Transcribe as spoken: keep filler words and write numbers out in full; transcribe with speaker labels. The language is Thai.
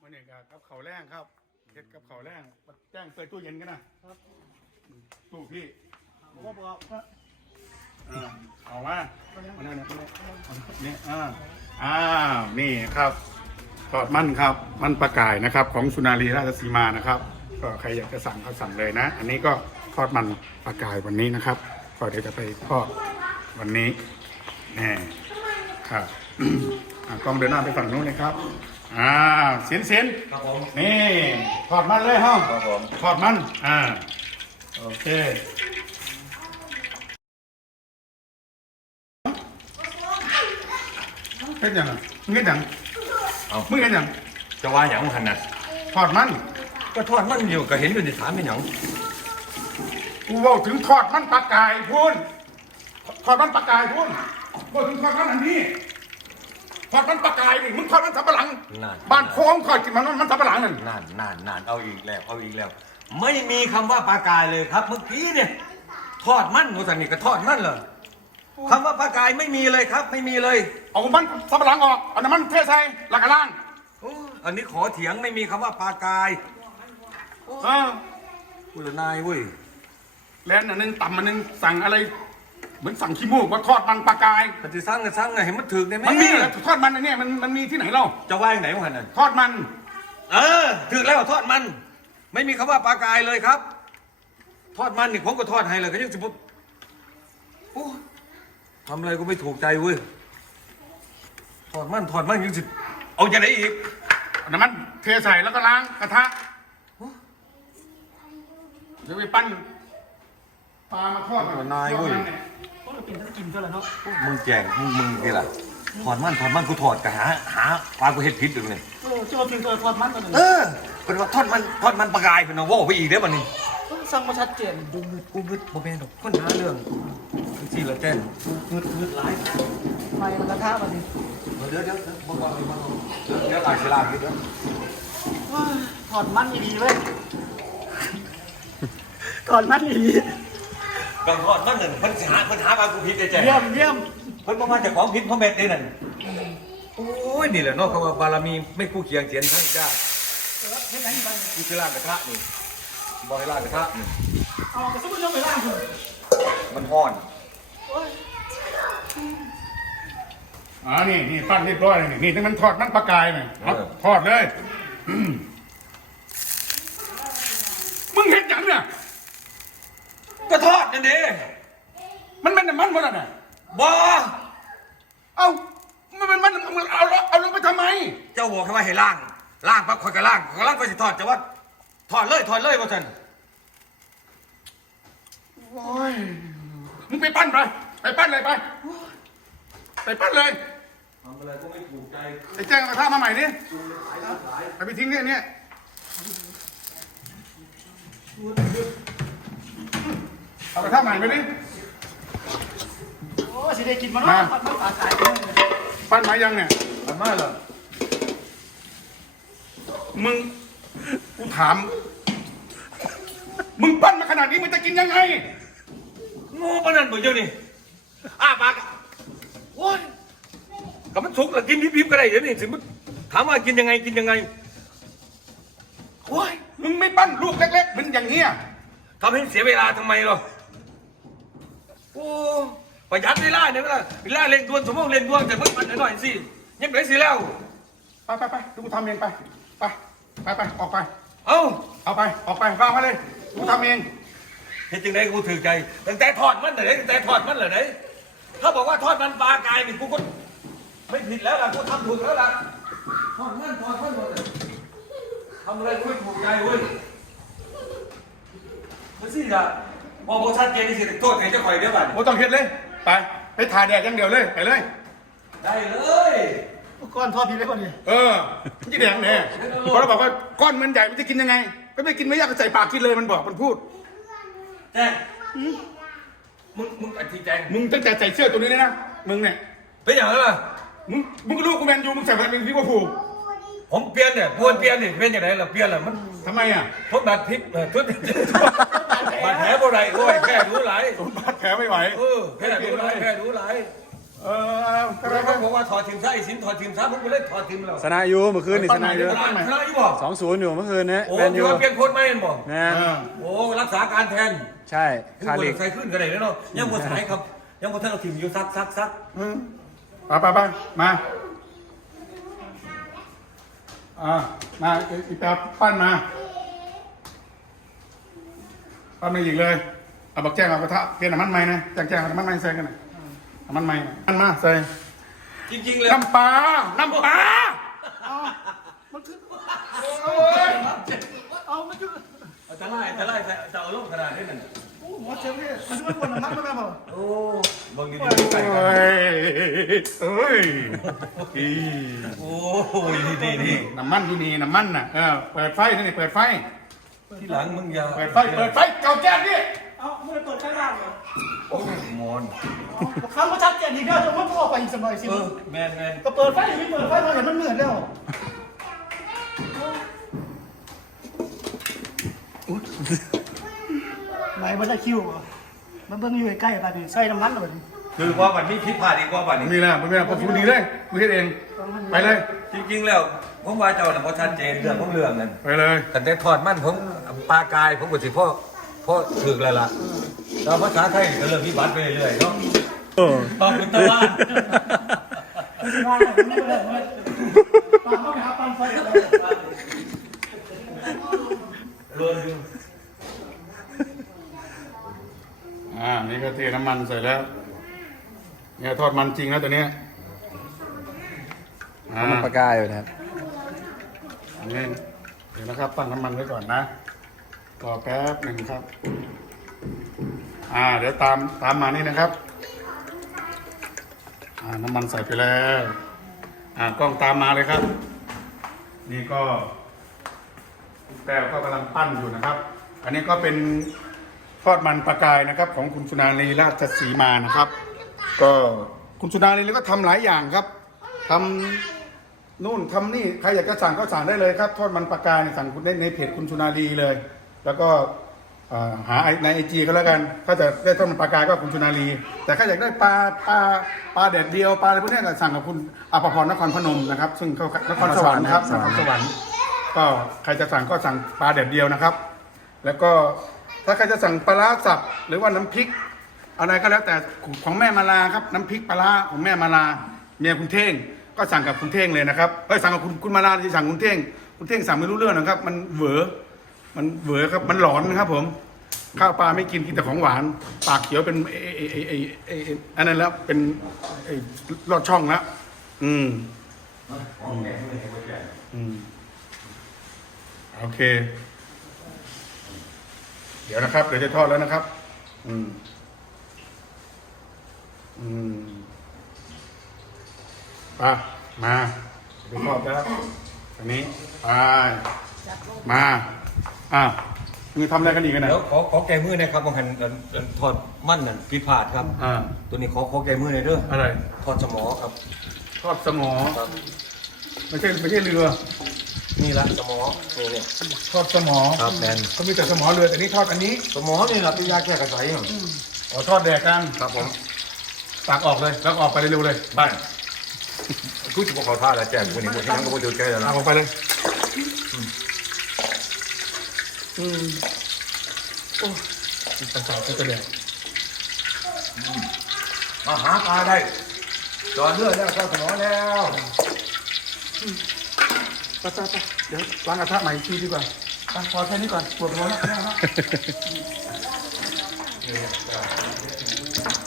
Speaker 1: วันนี้กับเขาแรงครับเห็ดกับเขาแรงแจ้งเปิดตู้เย็นกันนะครับตู้พี่ผมก็บอกว่าเอามาอันนี้นี่อ่าอ้าวนี่ครับทอดมันครับมันปลากายนะครับของสุนารีราชสีมานะครับก็ใครอยากจะสั่งก็สั่งเลยนะอันนี้ก็ทอดมันปลากายวันนี้นะครับก็เดี๋ยวจะไปทอดวันนี้แน่ครับกล้องเดินหน้าไปฝั่งนู้นเลยครับอ่าเสียนเสียนครับผมนี่ทอดมันเลยฮะครับผมทอดมันอ่าโอเคเฮ็ดยังอ่ะมึงเฮ็ดยังมึงเฮ็ดยัง
Speaker 2: จะว่าอย่างมันน่ะ
Speaker 1: ทอดมัน
Speaker 2: ก็ทอดมันอยู่ก็เห็นอยู่ในถามเป็นอย่าง
Speaker 1: กูบอกถึงทอดมันปลากายพูนทอดมันปลากายพูนบอกถึงทอดมันอันนี้ทอดมันปลากายนี่มึงทอดมันสับปะหลังบ้านโค้งทอดกินมันมันสับปะหลังนั่น
Speaker 2: นานนานนานเอาอีกแล้วเอาอีกแล้วไม่มีคำว่าปลากายเลยครับเมื่อกี้เนี่ยทอดมันโนสันนี่ก็ทอดมันเหรอคำว่าปลากายไม่มีเลยครับไม่มีเลย
Speaker 1: เอามันสับปะหลังออกเอาน้ำมันเทใส่หลักกระล่าง
Speaker 2: อันนี้ขอเถียงไม่มีคำว่าปลากาย
Speaker 1: เออ
Speaker 2: คุณนายเว้ย
Speaker 1: แล้วอันนึงต่ำอันนึงสั่งอะไรเหมือนสั่งขี้มูกว่าทอดมันปลากาย
Speaker 2: แต่ที่สร้างกันสร้างไงเห็นมันถึกได้ไหม
Speaker 1: มันมีเหรอทอดมันเนี่ยมันมันมีที่ไหนเล่า
Speaker 2: จะว่าอย่างไหนวะนั่น
Speaker 1: ทอดมัน
Speaker 2: เออถึกแล้วทอดมันไม่มีคำว่าปลากายเลยครับทอดมันนี่ผมก็ทอดให้เลยก็ยังจะปุ๊บโอ้ทำอะไรก็ไม่ถูกใจเว้ยทอดมันทอดมันยังจะเอาจะไหนอีก
Speaker 1: น้ำมันเทใส่แล้วก็ล้างกระทะเดี๋ยวไปปั้นปลามาทอด
Speaker 2: นายเว้ย
Speaker 3: กินต้องกินเท่าไหร่เนาะ
Speaker 2: มึงแจงมึงมึงนี่แหละถอดมันถอดมันกูถอดกันหาหาปลากูเห็ดพิษอยู่เนี่ย
Speaker 3: เออเจ้าพิงตัวทอดมันกัน
Speaker 2: เออเป็นว่าทอดมันทอดมันปลากายเป็นเอาว่าไปอีกเด้อมันนี่
Speaker 3: สั่งมาชัดเจน
Speaker 2: กูงึดกูงึดโมเมนต์คนหาเรื่องสี่ละเต้นงึดงึดหลาย
Speaker 3: ไม่มันกระทะมันนี่
Speaker 2: เดี๋ยวเดี๋ยวเดี๋ยวบอกว่าเดี๋ยวหลายเวลาเดี๋ยว
Speaker 3: ถอดมันดีๆเว้ยถอดมันดี
Speaker 2: ก่อนทอดมันหนึ่งพันหาพันหาปลากูพิษได้แจ้
Speaker 3: เยี่ยมเยี่ยม
Speaker 2: เพิ่นมาจากของพิษพ่อเม็ดนี่นั่นโอ้ยนี่แหละเนาะคำว่าบารมีไม่คู่เคียงเขียนทั้งได้กูจะล่างกระทะนี่บอยล่างกระทะนี่
Speaker 3: เอากระสุนลงไปล่างเลย
Speaker 2: มันห่อน
Speaker 1: อ๋อนี่นี่ปั้นเรียบร้อยเลยนี่ทั้งมันทอดมันปลากายเลยทอดเลยมึงเห็นยังเนี่ย
Speaker 2: ก็ทอดนั่นเอง
Speaker 1: มันเป็นมันหมดอ่ะ
Speaker 2: บ้า
Speaker 1: เอามันเป็นมันเอาเอาลงไปทำไม
Speaker 2: เจ้าบอกแค่ว่าให้ล่างล่างปั๊บคอยก็ล่างคอยล่างไปสิทอดจะว่าทอดเลยทอดเลยว่าท่าน
Speaker 1: โอ้ยมึงไปปั้นไปไปปั้นเลยไปไปปั้นเลย
Speaker 2: ทำอะไรก็ไม่ถูกใจ
Speaker 1: ไปแจ้งกระทะมาใหม่นี่ไปไปทิ้งเนี่ยเนี่ยเอากระทะใหม่ไปดิ
Speaker 3: โอ้สิได้กินมันมาปั้นปลากาย
Speaker 1: ปั้นมายังเนี่ย
Speaker 2: ปั้นมาเหรอ
Speaker 1: มึงกูถามมึงปั้นมาขนาดนี้มึงจะกินยังไง
Speaker 2: โง่ปะนั่นบ่เจ้านี่อ้าปากโอ้ยกับมันสุกแล้วกินพิบๆก็ได้เดี๋ยวนี้สิมึงถามว่ากินยังไงกินยังไง
Speaker 1: โอ้ยมึงไม่ปั้นลูกเล็กๆมันอย่างเงี้ย
Speaker 2: ทำให้เสียเวลาทำไมหรอโอ้ประหยัดเวลาเนี่ยเวลาเวลาเร่งด่วนสมมติเร่งด่วนแต่เพิ่งปั้นหน่อยสิยังไงสิแล้ว
Speaker 1: ไปไปไปดูกูทำเองไปไปไปไปออกไป
Speaker 2: เอา
Speaker 1: เอาไปออกไปวางไปเลยกูทำเอง
Speaker 2: เห็นจริงได้กูถือใจตั้งแต่ทอดมันเลยตั้งแต่ทอดมันเลยไหนถ้าบอกว่าทอดมันปลากายนี่กูก็ไม่ผิดแล้วล่ะกูทำถูกแล้วล่ะทอดมันทอดมันหมดเลยทำอะไรกูไม่ถูกใจเว้ยมาสิล่ะบอกบอกชัดเจนที่สิโทษใครจะคอยเดี๋ยวก่อน
Speaker 1: โอ้ต้องเฮ็ดเลยไปไปถ่ายแดดอย่างเดียวเลยไปเลย
Speaker 2: ได้เลย
Speaker 3: ก้อนทอดพีเลยก้อนนี้
Speaker 1: เออยี่แดงเนี่ยเพราะเราบอกว่าก้อนมันใหญ่มันจะกินยังไงก็ไม่กินไม่ยากก็ใส่ปากกินเลยมันบอกมันพูด
Speaker 2: แจ้งมึงมึงอธิแจง
Speaker 1: มึงตั้งแต่ใส่เสื้อตัวนี้เลยนะมึงเนี่ย
Speaker 2: เป็นอย่างไรล่ะ
Speaker 1: มึงมึงก็รู้กูแมนยูมึงใส่แบบนี้ว่าผูก
Speaker 2: ผมเปลี่ยนเนี่ยปวนเปลี่ยนเนี่ยเป็นอย่างไรล่ะเปลี่ยนล่ะมัน
Speaker 1: ทำไมอ่ะ
Speaker 2: ทดบาดทิพย์ทดบาดแผลบ่ไรโอ้ยแค่รู้หลาย
Speaker 1: ทดบาดแผลไม่ไหว
Speaker 2: เออแค่รู้หลายแค่รู้หลาย
Speaker 1: เออเอาไปไป
Speaker 2: แล้ว
Speaker 1: ไป
Speaker 2: เขาบอกว่าถอดทีมซ้ายสินถอดทีมซ้ายผมก็เลยถอดทีมแล้ว
Speaker 4: ชนะอยู่เมื่อคืนนี่ชนะอยู่
Speaker 2: ชนะชนะอยู่บอก
Speaker 4: สองศูนย์อยู่เมื่อคืนนี้
Speaker 2: โอ้
Speaker 4: แมน
Speaker 2: ถื
Speaker 4: ยู
Speaker 2: อว่าเปลี่ยนโค้ชไหมเห็นบอก
Speaker 4: นะ
Speaker 1: เออ
Speaker 2: โอ้รักษาการแทน
Speaker 4: ใช่
Speaker 2: ผู้
Speaker 4: คา
Speaker 2: บ
Speaker 4: ริ
Speaker 2: ริ
Speaker 4: ก
Speaker 2: ใส่ขึ้นกันเลยเนาะยังบ่สายครับยังบ่ทันเอาทีมอยู่ซักซักซัก
Speaker 1: อืมไปไปไปมา อ่า มาอีแป๊บปั้นมา ปั้นมาอีกเลย เอาบอกแจ้งเอากระทะเปลี่ยนน้ำมันใหม่นะแจ้งแจ้งเอาน้ำมันใหม่ใส่กันหน่อยน้ำมันใหม่น้ำมันมาใส่
Speaker 2: จริงๆเลย
Speaker 1: น้ำปลา น้ำปลา
Speaker 3: มันคือ
Speaker 1: โอ้ย
Speaker 3: เอามันคือ
Speaker 2: เอาจะไล่จะไล่จะเอาลงขนาดนี้นั่น
Speaker 3: โอ้หมอเจ็บเนี่ยมันคือมันปวดน้ำมันมาแล้วเปล่า
Speaker 2: โอ้บางทีดีๆไก่กัน
Speaker 1: โอ้ยเอ้ยอี
Speaker 2: โอ้ยดีดีดี
Speaker 1: น้ำมันที่นี่น้ำมันน่ะ เออ เปิดไฟนี่เปิดไฟ
Speaker 2: ที่หลังมึงอย่า
Speaker 1: เปิดไฟ เปิดไฟ เกาแก๊สดิ
Speaker 3: เอามันเปิดใช้บ้างเหรอ
Speaker 2: โอ้ยมอน
Speaker 3: คำว่าชัดเจนอีกแล้วจะมันก็ออกไปอีกสมัยสิ
Speaker 2: เออแมนแมน
Speaker 3: ก็เปิดไฟอยู่ไม่เปิดไฟเราเห็นมันเหมือนแล้วไหนมันจะคิวอ่ะมันเบิ่งอยู่ใกล้ๆไปดิใส่น้ำมันเลย
Speaker 2: คือว่าวันนี้คิดพลาดอีกว่าวันนี้
Speaker 1: มีแล้วมีแล้วผมคิดดีเลยกูคิดเอง ไปเลย
Speaker 2: จริงๆแล้วผมว่าเจ้าน่ะบ่ชัดเจนเรื่องของเรื่องนั่น
Speaker 1: ไปเลย
Speaker 2: แต่แต่ถอดมันผมปลากายผมก็สิพ่อพ่อถึกแล้วล่ะแต่ภาษาไทยก็เริ่มวิบัติไปเรื่อยๆเนาะ
Speaker 4: โอ้
Speaker 2: ตอบคุณตะวัน
Speaker 3: ไม่ใช่ว่าเราไม่ได้เลยปาเข้าไปหาปันไฟอะไร
Speaker 2: รวนอยู่
Speaker 1: อ่า นี่ก็เทน้ำมันใส่แล้ว เนี่ยทอดมันจริงแล้วตัวเนี้ยอ่า
Speaker 4: มันประกายอยู่นะครับ
Speaker 1: อันนี้เดี๋ยวนะครับตั้งน้ำมันไว้ก่อนนะรอแป๊บหนึ่งครับ อ่า เดี๋ยวตามตามมานี่นะครับ อ่า น้ำมันใส่ไปแล้ว อ่ากล้องตามมาเลยครับ นี่ก็แป้วก็กำลังปั้นอยู่นะครับ อันนี้ก็เป็นทอดมันปลากายนะครับ ของคุณสุนารีราชสีมานะครับ ก็คุณสุนารีก็ทำหลายอย่างครับทำนู่นทำนี่ใครอยากจะสั่งก็สั่งได้เลยครับ ทอดมันปลากายเนี่ยสั่งในในเพจคุณสุนารีเลย แล้วก็เอ่อหาในไอจีก็แล้วกัน ถ้าจะได้ทอดมันปลากายก็คุณสุนารี แต่ถ้าอยากได้ปลาปลาปลาแดดเดียวปลาอะไรพวกเนี้ยก็สั่งกับคุณอภพรนครพนมนะครับ ซึ่งเขานครสวรรค์ครับนครสวรรค์ก็ใครจะสั่งก็สั่งปลาแดดเดียวนะครับ แล้วก็ถ้าใครจะสั่งปลาร้าสับหรือว่าน้ำพริก อะไรก็แล้วแต่ของแม่มาลาครับน้ำพริกปลาร้าของแม่มาลาเมียคุณเท่งก็สั่งกับคุณเท่งเลยนะครับเอ้ยสั่งกับคุณคุณมาลาที่สั่งคุณเท่งคุณเท่งสั่งไม่รู้เรื่องนะครับ มันเหวอมันเหวอครับมันหลอนนะครับ ผมข้าวปลาไม่กินกินแต่ของหวานปากเขียวเป็นไอ้ไอ้ไอ้ไอ้ไอ้ไอ้อันนั้นแล้วเป็นไอ้ลอดช่องแล้วอืมอืมโอเค เดี๋ยวนะครับเดี๋ยวจะทอดแล้วนะครับ อืม อืมไปมาไปทอดแล้วอันนี้ไปมาอ้าวมึงทำอะไรกันอีกกันนะ
Speaker 2: เดี๋ยวขอขอแก้มือหนะครับบางหันอันอันถอดมันนั่นผิดพลาดครับ
Speaker 1: อ่า
Speaker 2: ตัวนี้ขอขอแก้มือหน่อยเด้อ
Speaker 1: อะไร
Speaker 2: ถอดสมอครับ
Speaker 1: ทอดสมอ
Speaker 2: ครับ
Speaker 1: ไม่ใช่ไม่ใช่เรือ
Speaker 2: นี่ละสมอนี่เนี่ย
Speaker 1: ทอดสมอ
Speaker 2: ครับแมน
Speaker 1: เขามีแต่สมอเรือแต่นี่ทอดอันนี้
Speaker 2: สมอนี่แหละเป็นยาแก้กระสายครับ
Speaker 1: อ๋อทอดแดกกัน
Speaker 2: ครับผม
Speaker 1: ตักออกเลยแล้วก็ออกไปเร็วๆเลย
Speaker 2: บ้านกูจะบอกเขาท่าแล้วแจ้งวันนี้วันที่นั่งก็บ่เจอแกแล้ว
Speaker 1: ตั
Speaker 2: นะ
Speaker 1: กออกไปเลยอืมโอ้ยภาษาก็จะแดก
Speaker 2: มาหาปลาได้จอดเรือแล้วเข้าสมอแล้ว
Speaker 1: ไปไปไปเดี๋ยวล้างกระทะใหม่อีกทีดีกว่าไปพอแค่นี้ก่อนปวดหัวแล้ว